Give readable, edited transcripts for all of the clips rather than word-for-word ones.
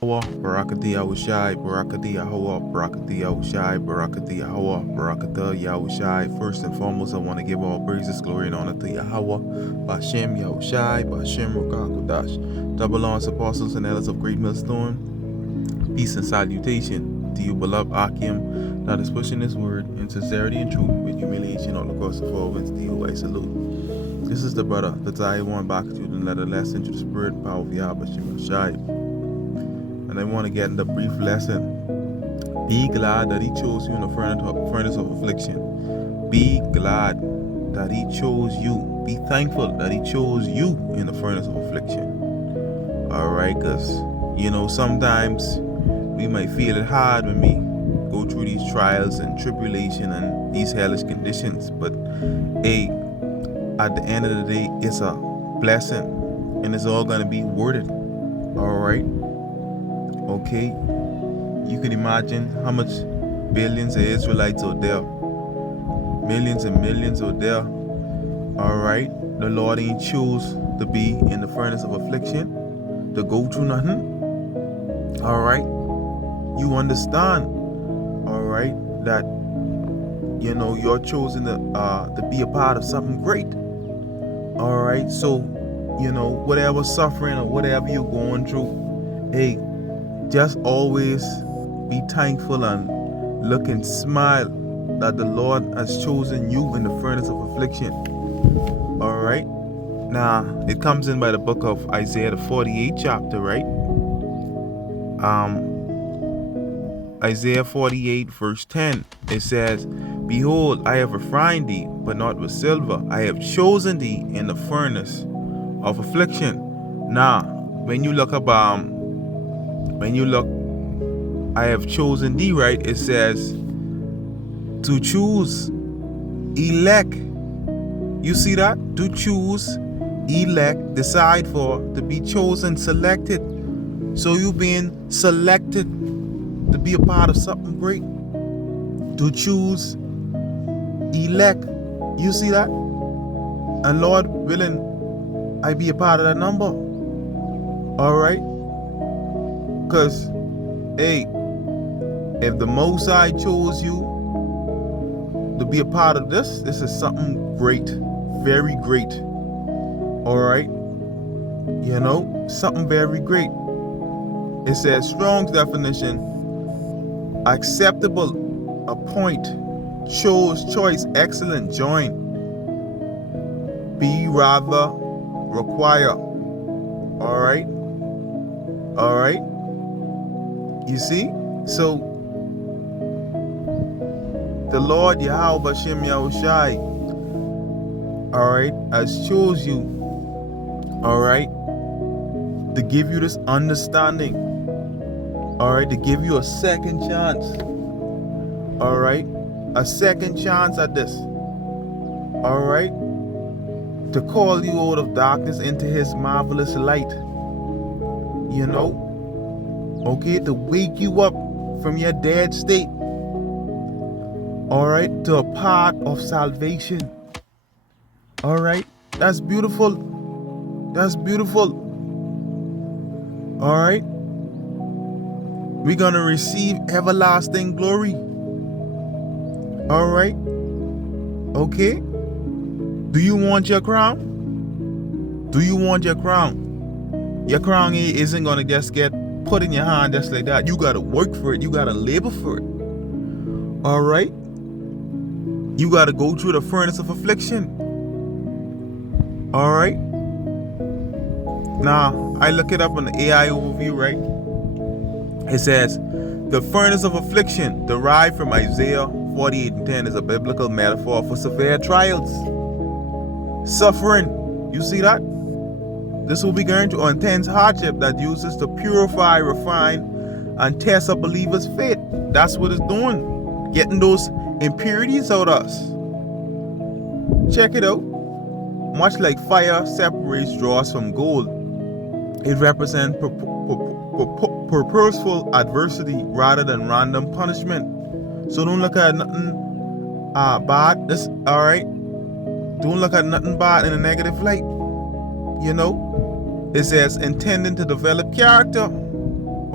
Hawa, Barakati Yahushai, Barakati Yahawa, Barakati Yahushai, Barakati Yahawa, Barakata Yahushai. First and foremost, I want to give all praises, glory, and honor to Yahweh, Bashem Yahushai, Bashem Rukakudash. Double honors, apostles, and elders of Great Millstone. Peace and salutation to you, beloved Akim, that is pushing this word in sincerity and truth with humiliation all across the four winds. To you, I salute. This is the brother, the Taiwan back to you, and let a lesson to the spirit and power of Yahweh, Bashem Yahushai. And I want to get in the brief lesson. Be glad that he chose you in the furnace of affliction. Be glad that he chose you. Be thankful that he chose you in the furnace of affliction. Alright, because, sometimes we might feel it hard when we go through these trials and tribulation and these hellish conditions. But, hey, at the end of the day, it's a blessing. And it's all going to be worth it. Alright? Okay, you can imagine how much billions of Israelites out there, millions and millions out there. Alright, the Lord ain't choose to be in the furnace of affliction, to go through nothing. Alright, you understand, alright, that you're chosen to be a part of something great. Alright, so whatever suffering or whatever you're going through, hey, just always be thankful and look and smile that the Lord has chosen you in the furnace of affliction. Alright? Now, it comes in by the book of Isaiah, the 48th chapter, right? Isaiah 48, verse 10. It says, Behold, I have refined thee, but not with silver. I have chosen thee in the furnace of affliction. Now, when you look I have chosen thee, right? It says to choose, elect. You see that? To choose, elect, decide for, to be chosen, selected. So you being selected to be a part of something great. To choose, elect. You see that? And Lord willing, I be a part of that number. Alright? Because, hey, if the Most High chose you to be a part of this is something great, very great. Alright? Something very great. It says, Strong's definition, acceptable, appoint, chose, choice, excellent, join, be, rather, require. Alright? Alright? You see? So, the Lord Yahweh Bashem Yahushai, alright, has chose you, alright, to give you this understanding, alright, to give you a second chance, alright, a second chance at this, alright, to call you out of darkness into his marvelous light, okay, to wake you up from your dead state, alright, to a part of salvation. Alright, that's beautiful. That's beautiful. Alright, we're gonna receive everlasting glory. Alright, okay, do you want your crown? Do you want your crown? Your crown isn't gonna just get put in your hand just like that. You gotta work for it. You gotta labor for it. Alright? You gotta go through the furnace of affliction. Alright? Now, I look it up on the AI overview, right? It says, the furnace of affliction derived from Isaiah 48 and 10 is a biblical metaphor for severe trials. Suffering. You see that? This will be going to intense hardship that uses to purify, refine, and test a believer's faith. That's what it's doing. Getting those impurities out of us. Check it out. Much like fire separates dross from gold, it represents purposeful adversity rather than random punishment. So don't look at nothing bad. This, alright? Don't look at nothing bad in a negative light. It says intending to develop character.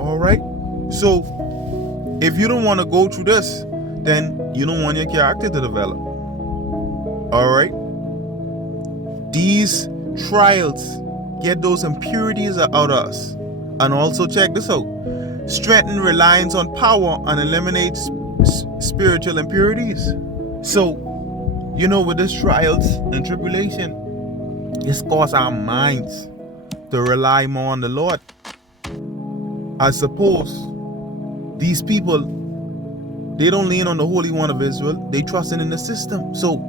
All right. So if you don't want to go through this, then you don't want your character to develop. All right. These trials get those impurities out of us. And also check this out. Strengthen reliance on power and eliminate spiritual impurities. So, with these trials and tribulation, it's cause our minds to rely more on the Lord. I suppose these people, they don't lean on the Holy One of Israel. They trusting in the system. So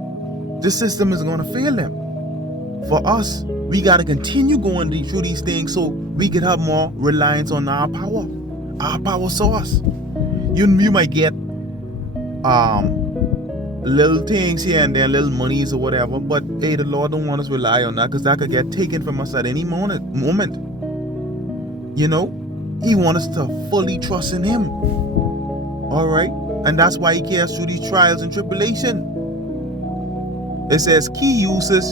this system is going to fail them. For us, we got to continue going through these things so we can have more reliance on our power source. You might get little things here and there, little monies or whatever, but hey, the Lord don't want us to rely on that, because that could get taken from us at any moment. He wants us to fully trust in Him. All right, and that's why He cares through these trials and tribulation. It says key usage,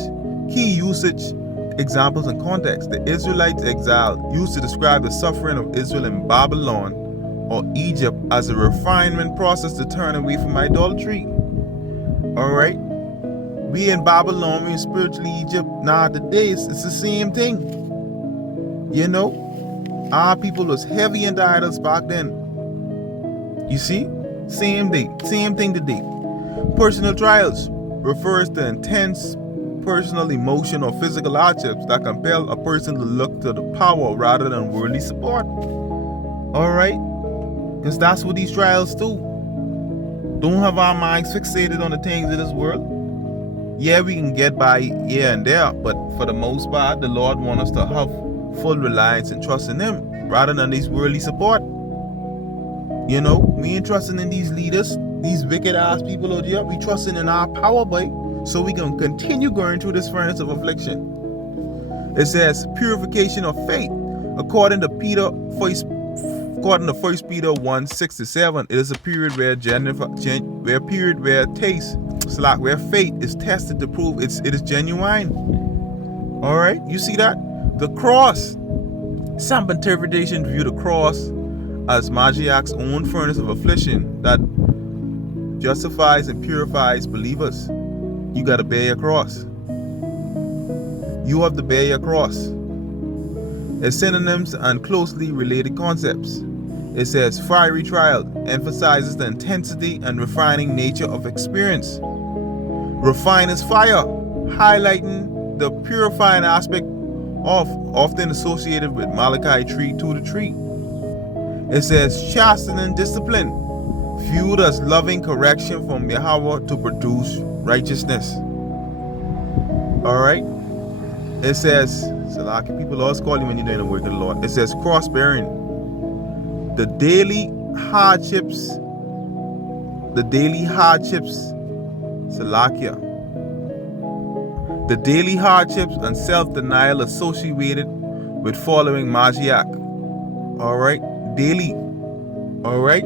examples and context. The Israelites' exile used to describe the suffering of Israel in Babylon or Egypt as a refinement process to turn away from idolatry. All right, we in Babylon, we in spiritually Egypt. Now today it's the same thing. Our people was heavy into idols back then. You see, same thing today. Personal trials refers to intense personal, emotional, or physical hardships that compel a person to look to the power rather than worldly support. All right, because that's what these trials do. Don't have our minds fixated on the things of this world. Yeah, we can get by here and there, but for the most part, the Lord wants us to have full reliance and trust in Him rather than these worldly support. We ain't trusting in these leaders, these wicked ass people out here. We trusting in our power, boy, so we can continue going through this furnace of affliction. It says purification of faith. According to 1 Peter 1:6-7, it is a period where where faith is tested to prove it is genuine. All right, you see that? The cross. Some interpretation view the cross as Mashiach's own furnace of affliction that justifies and purifies believers. You got to bear your cross. You have to bear your cross. As synonyms and closely related concepts. It says fiery trial emphasizes the intensity and refining nature of experience. Refine is fire, highlighting the purifying aspect often associated with Malachi 3:2-3. It says chastening discipline, viewed as loving correction from Yahweh to produce righteousness. All right. It says, people always call you when you're doing the work of the Lord. It says cross bearing. The daily hardships, and self-denial associated with following Mashiach. All right, daily. All right,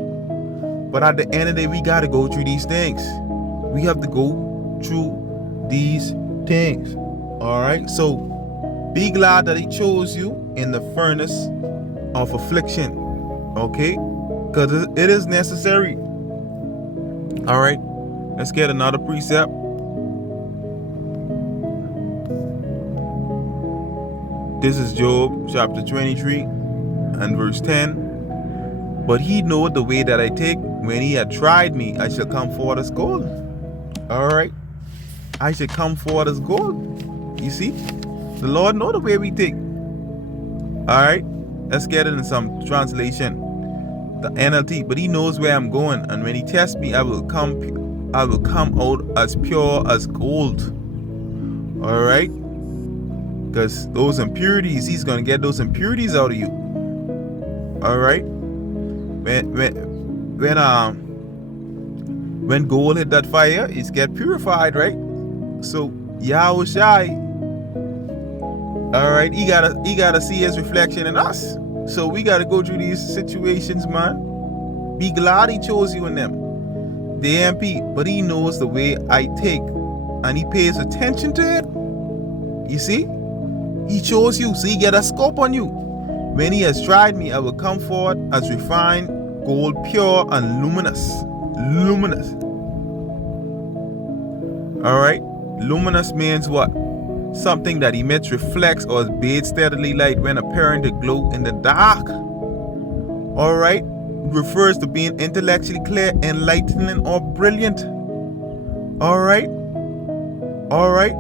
but at the end of the day, we got to go through these things. We have to go through these things. All right, so be glad that He chose you in the furnace of affliction. Okay, because it is necessary. All right, let's get another precept. This is Job chapter 23 and verse 10. But He knoweth the way that I take. When He had tried me, I shall come forward as gold. All right, I shall come forward as gold. You see, the Lord know the way we take. All right, let's get it in some translation. The NLT. But He knows where I'm going, and when He tests me, I will come out as pure as gold. All right, because those impurities, He's gonna get those impurities out of you. All right, when gold hit that fire, it's get purified, right? So Yahushai, all right, he gotta see His reflection in us. So we got to go through these situations, man. Be glad He chose you in them. The MP, but He knows the way I take, and He pays attention to it. You see? He chose you, so He get a scope on you. When he has tried me, I will come forth as refined gold, pure and luminous. Luminous. All right. Luminous means what? Something that emits, reflects, or is bathed steadily light when appearing to glow in the dark. All right. Refers to being intellectually clear, enlightening, or brilliant. All right. All right.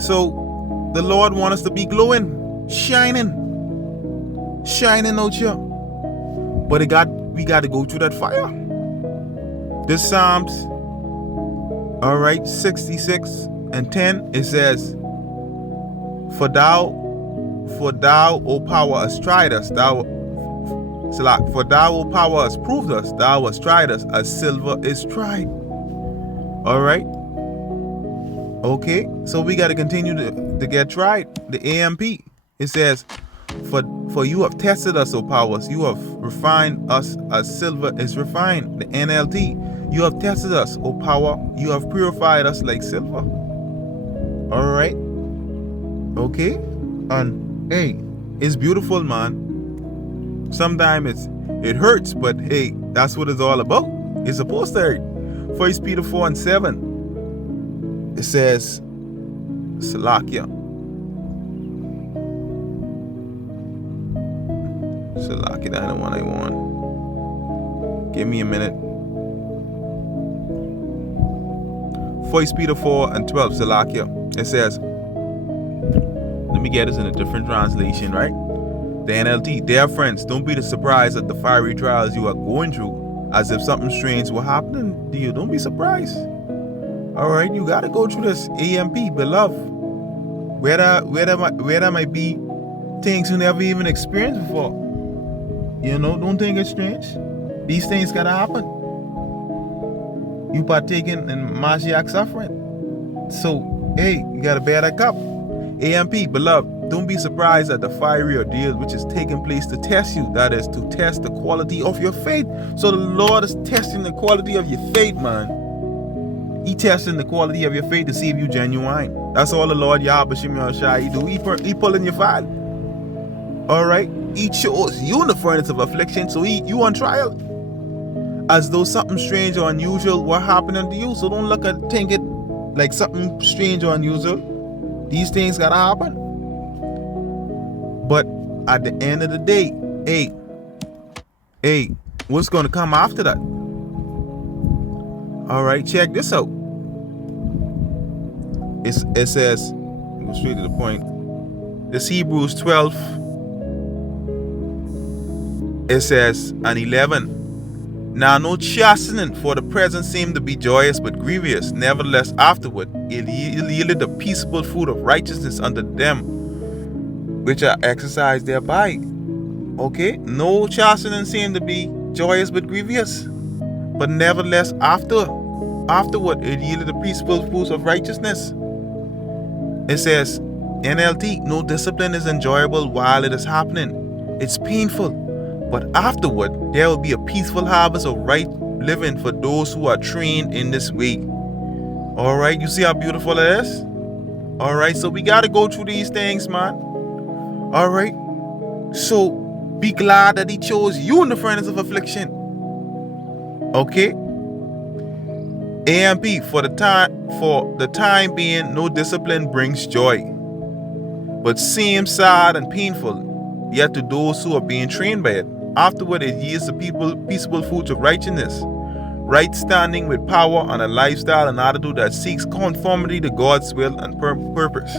So the Lord wants us to be glowing, shining out here. But we got to go through that fire. This Psalms, all right, 66 and 10, it says, For thou, O power, hast tried us. For thou, O power, hast proved us. Thou hast tried us as silver is tried. All right. Okay. So we got to continue to get tried. The AMP. It says, For you have tested us, O powers. You have refined us as silver is refined. The NLT. You have tested us, O power. You have purified us like silver. All right. Okay. And hey, it's beautiful, man. Sometimes it hurts, but hey, that's what it's all about. It's supposed to hurt. 1 Peter 4 and 7. It says, Salakia. Salakia, that's the one I want. Give me a minute. 1 Peter 4 and 12, Salakia. It says, let me get this in a different translation, right? The NLT. Dear friends, don't be surprised at the fiery trials you are going through, as if something strange were happening to you. Don't be surprised. All right, you gotta go through this. AMP, beloved. Where there might be things you never even experienced before. You know, don't think it's strange. These things gotta happen. You partaking in Mashiach suffering. So, hey, you gotta bear that cup. AMP, beloved, don't be surprised at the fiery ordeal which is taking place to test you. That is, to test the quality of your faith. So the Lord is testing the quality of your faith, man. He testing the quality of your faith to see if you genuine. That's all the Lord Yahweh Shem Yahushua do. He pulling your file. All right. He chose you in the furnace of affliction, so you on trial, as though something strange or unusual were happening to you. So don't think it like something strange or unusual. These things gotta happen. But at the end of the day, hey, what's gonna come after that? All right, check this out. It says, go straight to the point. This Hebrews 12. It says, and 11. Now no chastening for the present seemed to be joyous but grievous. Nevertheless, afterward it yielded the peaceable fruit of righteousness unto them which are exercised thereby. Okay, no chastening seemed to be joyous but grievous. But nevertheless, afterward, it yielded the peaceable fruits of righteousness. It says, NLT, no discipline is enjoyable while it is happening. It's painful. But afterward, there will be a peaceful harvest of right living for those who are trained in this way. All right, you see how beautiful it is? All right, so we got to go through these things, man. All right, so be glad that he chose you in the furnace of affliction. Okay. AMP, for the time being, no discipline brings joy, but seems sad and painful, yet to those who are being trained by it. Afterward, it yields the peaceable fruits of righteousness, right standing with power, and a lifestyle and attitude that seeks conformity to God's will and purpose.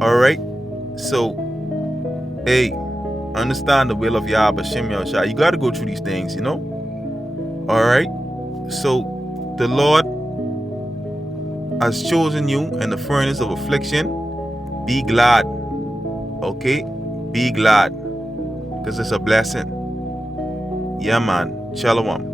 All right, so hey, understand the will of Yahweh Shem Yahushua. You got to go through these things, you know. All right, so the Lord has chosen you in the furnace of affliction. Be glad. Okay, be glad, because it's a blessing. Yeah, man. Shalom.